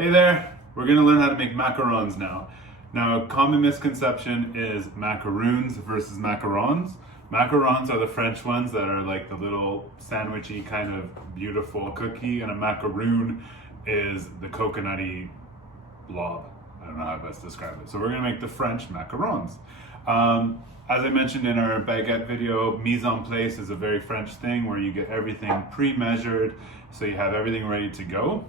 Hey there, we're gonna learn how to make macarons now. Now, a common misconception is macaroons versus macarons. Macarons are the French ones that are like the little sandwichy kind of beautiful cookie, and a macaroon is the coconutty blob. I don't know how to best describe it. So we're gonna make the French macarons. As I mentioned in our baguette video, mise en place is a very French thing where you get everything pre-measured, so you have everything ready to go.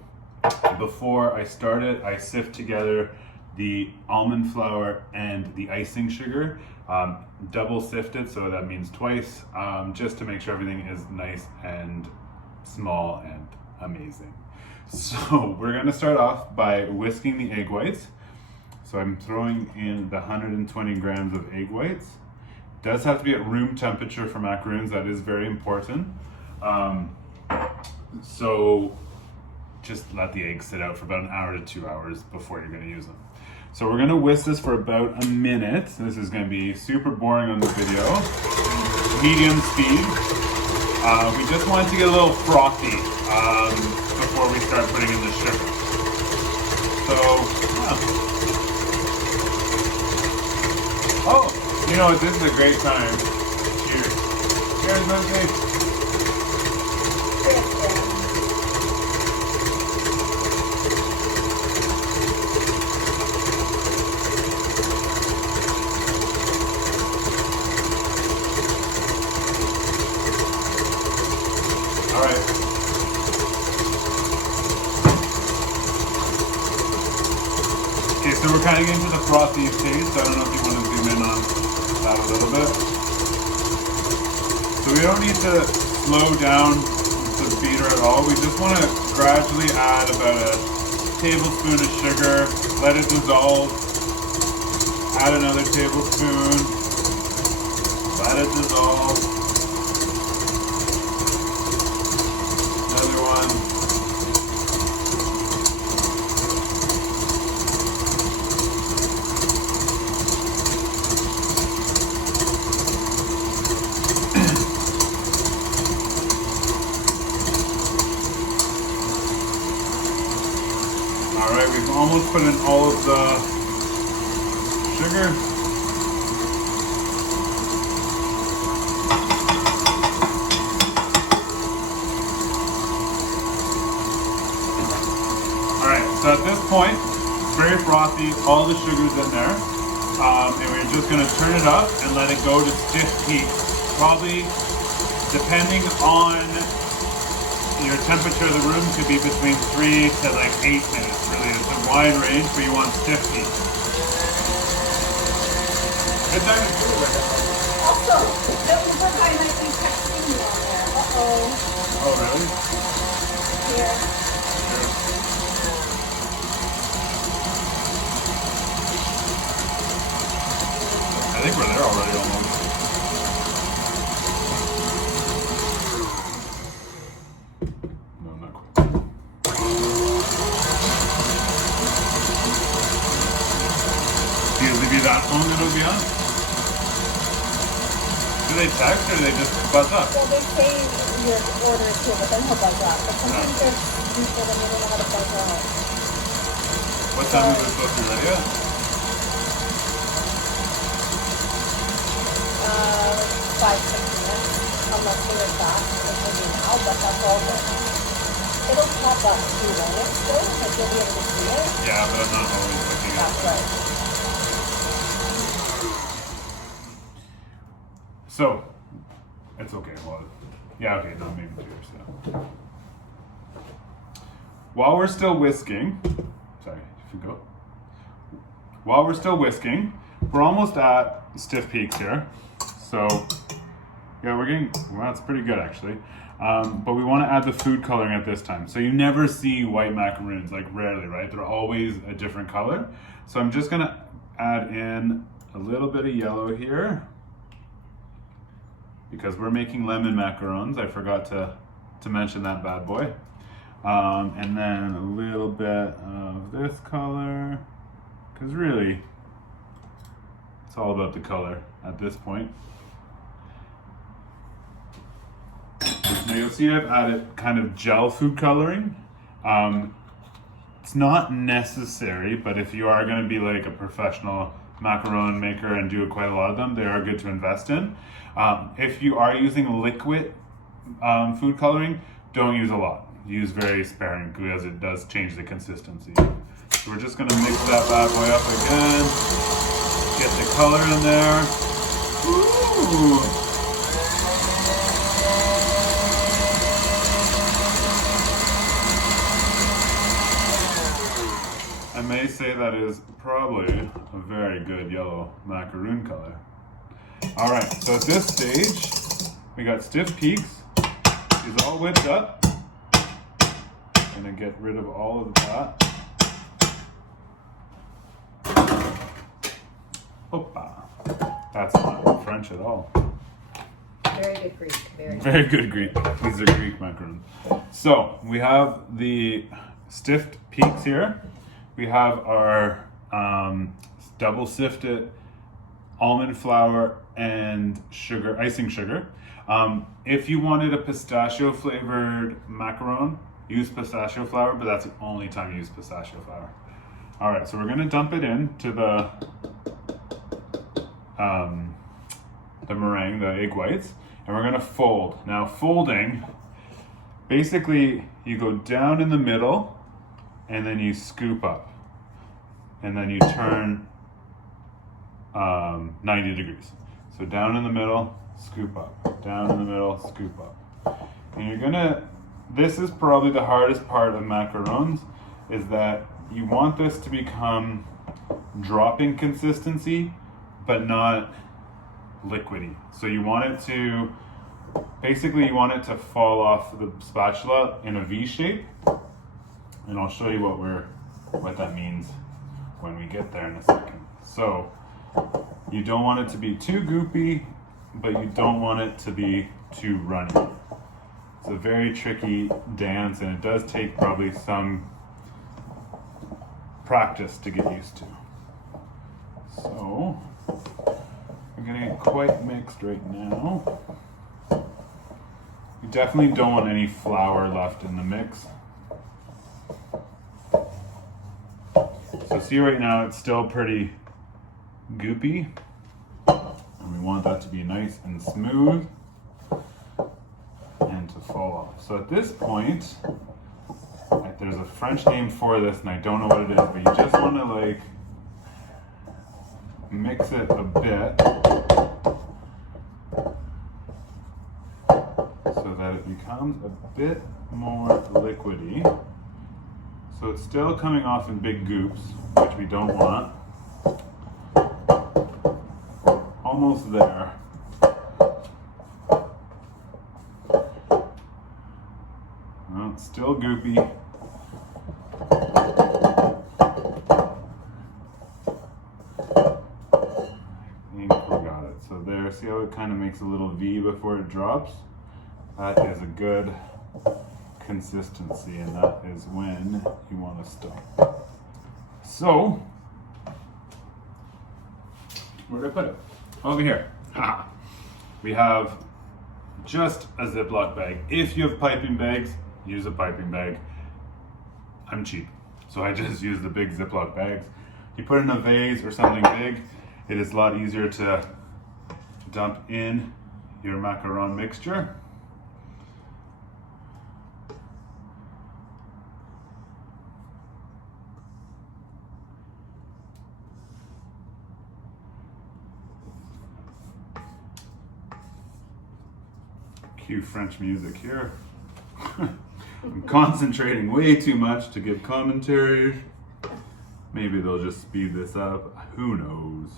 Before I start it, I sift together the almond flour and the icing sugar, double sifted, so that means twice, just to make sure everything is nice and small and amazing. So we're gonna start off by whisking the egg whites. So I'm throwing in the 120 grams of egg whites. Does have to be at room temperature for macaroons, that is very important. So just let the eggs sit out for about an hour to 2 hours before you're gonna use them. So we're gonna whisk this for about a minute. This is gonna be super boring on the video. Medium speed. We just want it to get a little frothy before we start putting in the sugar. So, yeah. Oh, you know what, this is a great time. Cheers. Cheers, Lindsay. Okay, so we're kind of getting to the frothy stage, so I don't know if you want to zoom in on that a little bit. So we don't need to slow down the beater at all. We just want to gradually add about a tablespoon of sugar, let it dissolve, add another tablespoon, let it dissolve, another one. Alright, we've almost put in all of the sugar. Alright, so at this point, it's very frothy, all the sugar's in there. And we're just going to turn it up and let it go to stiff heat. Probably, depending on your temperature of the room, could be between 3 to like 8 minutes. Really, it's a wide range, but you want stiff heat. Good time to do it right now. Also, don't forget I might be texting you on there. Uh-oh. Oh, really? Here. Sure. I think we're there already almost. Be that long it'll be on? Do they text or do they just buzz up? Well, they say your order is here, but then he'll buzz up. But sometimes there's people that don't know how to buzz up. What time is it supposed to be ready at? 5-6 minutes. Unless they're fast, it will be now, but that's all good. It'll pop up too, won't it? Still, like you'll be able to see it. Yeah, but I'm not always looking at it. That's right. So, it's okay. Well, yeah, okay, not maybe cheers. So. While we're still whisking, sorry, if you go. While we're still whisking, we're almost at stiff peaks here. So, yeah, we're getting, well, that's pretty good actually. But we want to add the food coloring at this time. So you never see white macaroons, like rarely, right? They're always a different color. So I'm just gonna add in a little bit of yellow here, because we're making lemon macarons. I forgot to mention that bad boy. And then a little bit of this color, because really, it's all about the color at this point. Now you'll see I've added kind of gel food coloring. It's not necessary, but if you are going to be like a professional macaron maker and do quite a lot of them, they are good to invest in. If you are using liquid food coloring, don't use a lot. Use very sparing because it does change the consistency. So we're just going to mix that bad boy up again. Get the color in there. Ooh. I may say that is probably a very good yellow macaroon color. All right, so at this stage, we got stiff peaks. He's all whipped up. Gonna get rid of all of that. Opa. That's not French at all. Very good Greek. Very good Greek. These are Greek macarons. So we have the stiffed peaks here. We have our double sifted almond flour and sugar, icing sugar. If you wanted a pistachio flavored macaron, use pistachio flour, but that's the only time you use pistachio flour. All right, so we're gonna dump it into the meringue, the egg whites, and we're gonna fold. Now folding, basically you go down in the middle and then you scoop up. And then you turn 90 degrees. So down in the middle, scoop up. Down in the middle, scoop up. And you're gonna, this is probably the hardest part of macarons, is that you want this to become dropping consistency, but not liquidy. So you want it to, basically you want it to fall off the spatula in a V shape. And I'll show you what that means when we get there in a second. So you don't want it to be too goopy, but you don't want it to be too runny. It's a very tricky dance, and it does take probably some practice to get used to. So we're gonna get quite mixed right now. You definitely don't want any flour left in the mix. So see right now it's still pretty goopy, and we want that to be nice and smooth and to fall off. So at this point, there's a French name for this and I don't know what it is, but you just want to like mix it a bit so that it becomes a bit more liquidy. So it's still coming off in big goops, which we don't want. Almost there. Well, it's still goopy. I think we got it. So there, see how it kind of makes a little V before it drops? That is a good consistency, and that is when you want to stop. So, where did I put it? Over here. We have just a Ziploc bag. If you have piping bags, use a piping bag. I'm cheap, so I just use the big Ziploc bags. You put in a vase or something big, it is a lot easier to dump in your macaron mixture. Cue French music here. I'm concentrating way too much to give commentary. Maybe they'll just speed this up. Who knows?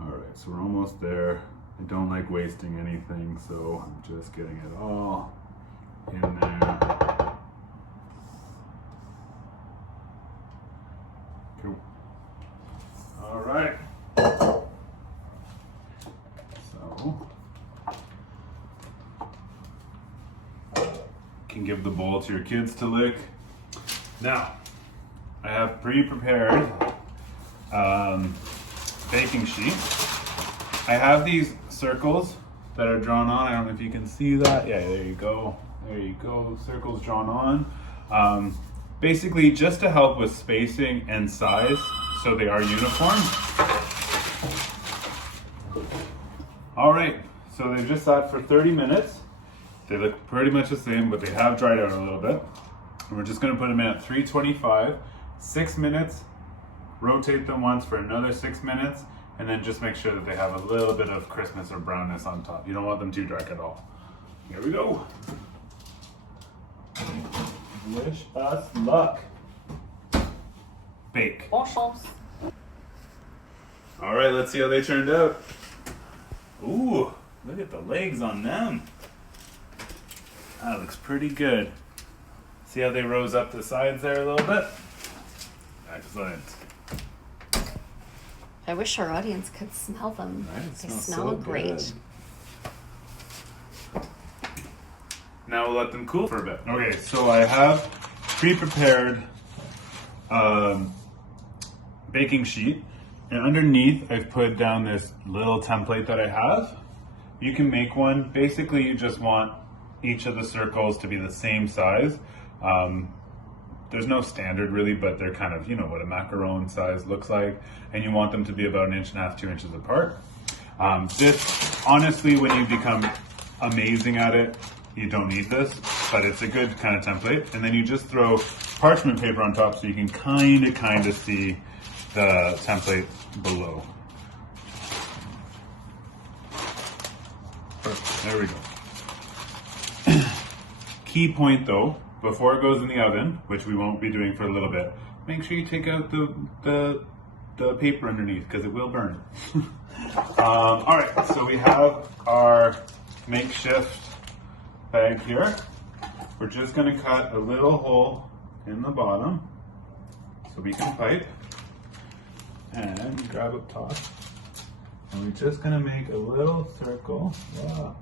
All right, so we're almost there. I don't like wasting anything, so I'm just getting it all in there. Cool. All right. So can give the bowl to your kids to lick. Now, I have pre-prepared baking sheet. I have these circles that are drawn on. I don't know if you can see that. Yeah, there you go. There you go. Circles drawn on. basically just to help with spacing and size so they are uniform. All right, so they just sat for 30 minutes. They look pretty much the same, but they have dried out a little bit. And we're just gonna put them in at 325, 6 minutes, rotate them once for another 6 minutes, and then just make sure that they have a little bit of crispness or brownness on top. You don't want them too dry at all. Here we go. Wish us luck. Bake. Bon chance. All right, let's see how they turned out. Ooh, look at the legs on them. That looks pretty good. See how they rose up the sides there a little bit? Excellent. I wish our audience could smell them. Right, They smells smell so great. good. Now we'll let them cool for a bit. Okay, so I have pre-prepared baking sheet, and underneath I've put down this little template that I have. You can make one. Basically, you just want each of the circles to be the same size. There's no standard really, but they're kind of, you know what a macaron size looks like, and you want them to be about 1.5 inches, 2 inches apart. This, honestly, when you become amazing at it, you don't need this, but it's a good kind of template. And then you just throw parchment paper on top so you can kind of see the template below. Perfect. There we go. Key point though, before it goes in the oven, which we won't be doing for a little bit, make sure you take out the paper underneath because it will burn. All right, so we have our makeshift bag here. We're just going to cut a little hole in the bottom so we can pipe, and grab up top, and we're just going to make a little circle. Wow.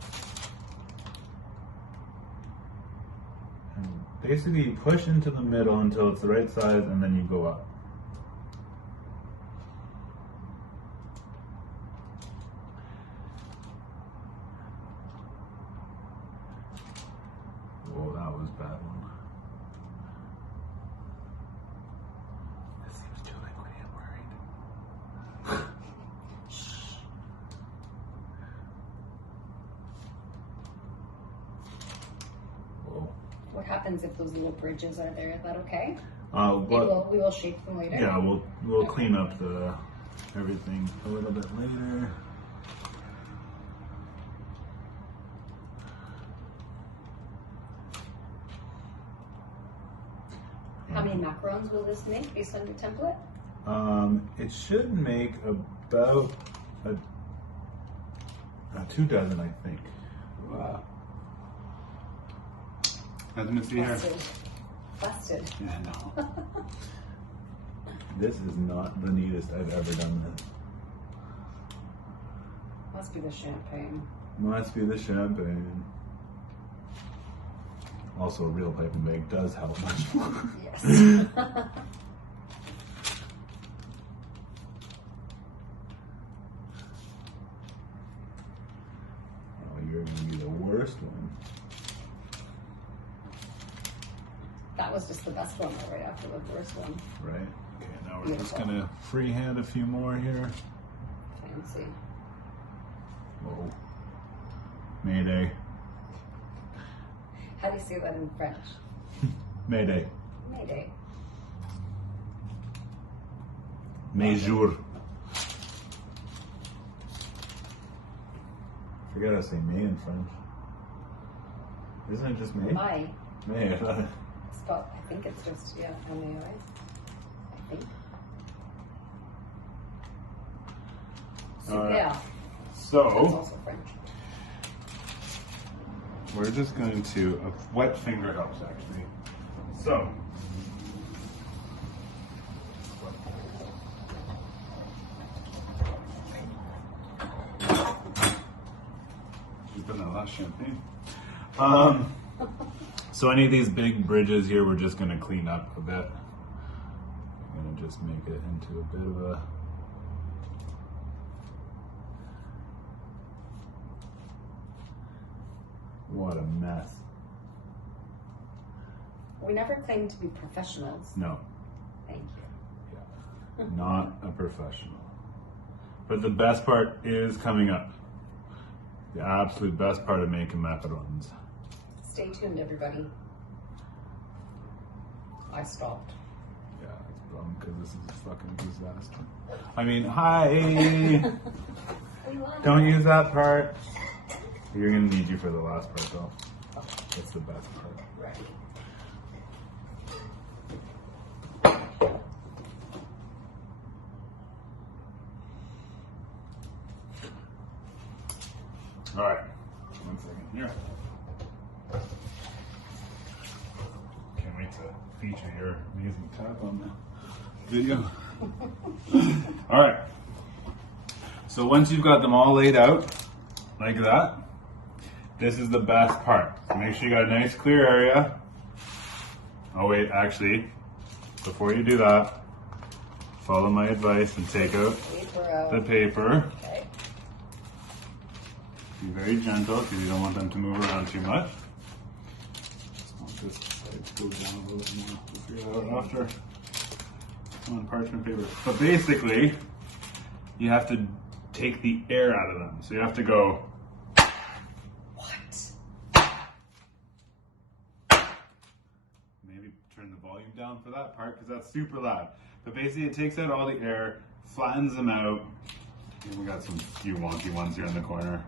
And basically you push into the middle until it's the right size, and then you go up. Oh, that was a bad one. This seems too liquidy, I'm worried. Whoa. What happens if those little bridges are there? Is that okay? But, We will shape them later. yeah, we'll clean up the everything a little bit later. How many macarons will this make based on your template? It should make about a 2 dozen, I think. Wow. Nothing to see here. Busted. Yeah, no. This is not the neatest I've ever done this. Must be the champagne. Must be the champagne. Also, a real piping bag does help much more. Yes. Oh, you're going to be the worst one. That was just the best one, though, right after the worst one. Right? Okay, now we're just going to freehand a few more here. Fancy. Whoa. Mayday. How do you say that in French? Mayday. Mayday. Mes jours. I forget how to say May in French. Isn't it just May? My. May, I thought. Spot. I think it's just, yeah, M-A-I. I think. So, yeah. That's So, also French. we're just going to, a wet finger helps actually. So, she's done that last champagne. So any of these big bridges here, we're just going to clean up a bit. I'm going to just make it into a bit of a what a mess. We never claimed to be professionals. No, Thank you. not a professional. But the best part is coming up. The absolute best part of making macarons. Stay tuned, everybody. I stopped. Yeah, it's a problem because this is a fucking disaster. I mean, hi! Don't use that part. You're gonna need you for the last part though. That's the best part. Right. All right, 1 second here. Can't wait to feature your amazing tap on the video. All right. So once you've got them all laid out like that, this is the best part. So make sure you got a nice clear area. Oh wait, actually, before you do that, follow my advice and take out the paper. Okay. Be very gentle because you don't want them to move around too much. Just want this side to go down a little bit more. We'll figure that out after. On parchment paper. But basically, you have to take the air out of them. So you have to go. What? Maybe turn the volume down for that part because that's super loud. But basically, it takes out all the air, flattens them out. And we got some few wonky ones here in the corner.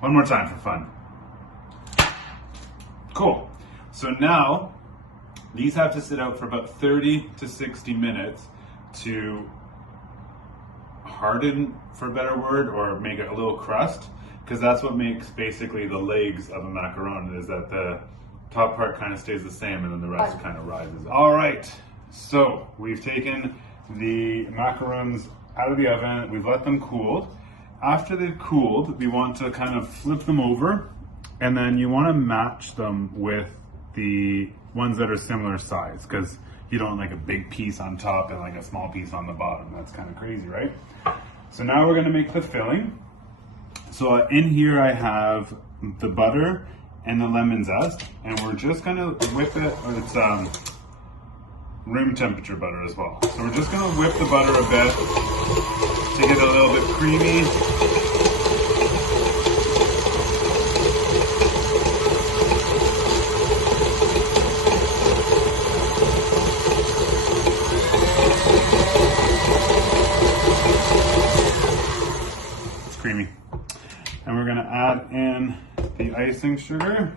One more time for fun. Cool. So now, these have to sit out for about 30 to 60 minutes to harden, for a better word, or make it a little crust, because that's what makes basically the legs of a macaron, is that the top part kind of stays the same and then the rest kind of rises. All right, so we've taken the macarons out of the oven, we've let them cool. After they've cooled, we want to kind of flip them over, and then you want to match them with the ones that are similar size, because you don't want like a big piece on top and like a small piece on the bottom. That's kind of crazy, right? So now we're going to make the filling. So in here I have the butter and the lemon zest, and we're just going to whip it. It's room temperature butter as well. So we're just going to whip the butter a bit to get it a little bit creamy. It's creamy. And we're going to add in the icing sugar.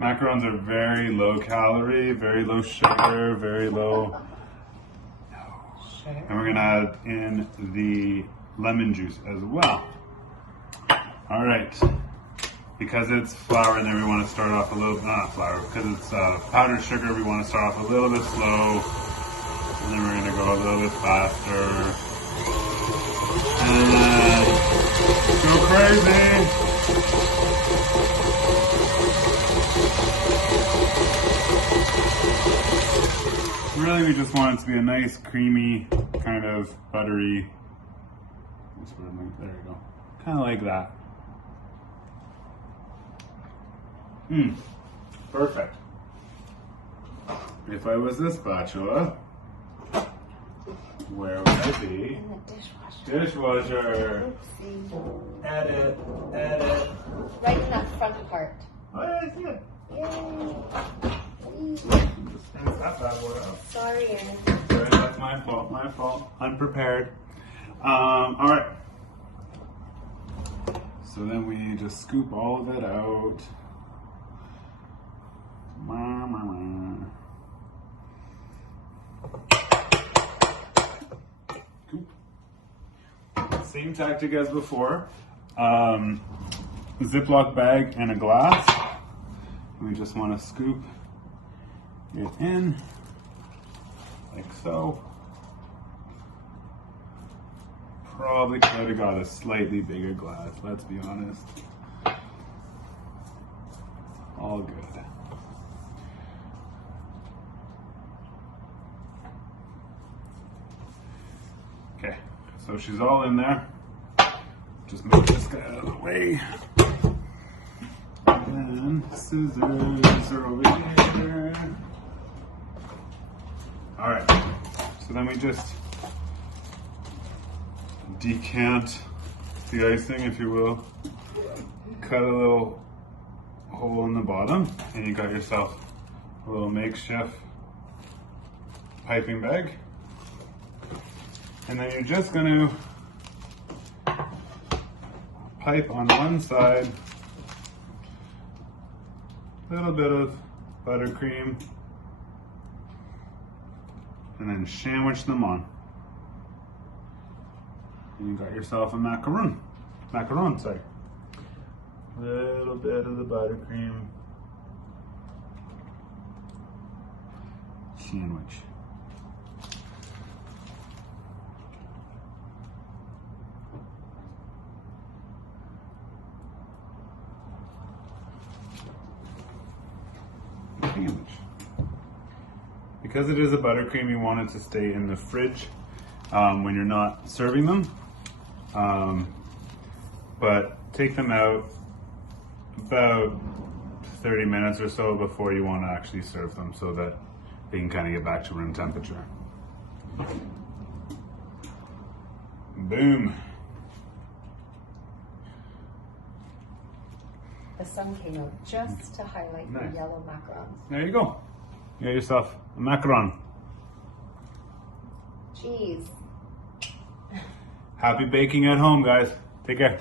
Macarons are very low calorie, very low sugar, very low. And we're going to add in the lemon juice as well. All right. Because it's flour in there, we want to start off a little, not flour, because it's powdered sugar, we want to start off a little bit slow. And then we're going to go a little bit faster. And go crazy. Really, we just want it to be a nice, creamy, kind of buttery. There you go. Kind of like that. Perfect. If I was this spatula, where would I be? In the dishwasher. Dishwasher. Oopsie. Edit. Right in that front part. Oh, yeah, I see it. Yay. Just rinse that bad boy out. Sorry, Aaron. Sorry, that's my fault. Unprepared. All right. So then we just scoop all of it out. Scoop. Same tactic as before. Ziploc bag and a glass. We just want to scoop it in like so. Probably could have got a slightly bigger glass, let's be honest. All good. Okay, so she's all in there. Just move this guy out of the way. And then Scissors are over here. All right, so then we just decant the icing, if you will. Cut a little hole in the bottom, and you got yourself a little makeshift piping bag. And then you're just gonna pipe on one side, a little bit of buttercream, and then sandwich them on. And you got yourself a macaron. Macaron, sorry. A little bit of the buttercream. Sandwich. Sandwich. Because it is a buttercream, you want it to stay in the fridge when you're not serving them. But take them out about 30 minutes or so before you want to actually serve them, so that they can kind of get back to room temperature. Boom. The sun came out just to highlight Nice. the yellow macarons. There you go. You got yourself a macaron. Cheese. Happy baking at home, guys. Take care.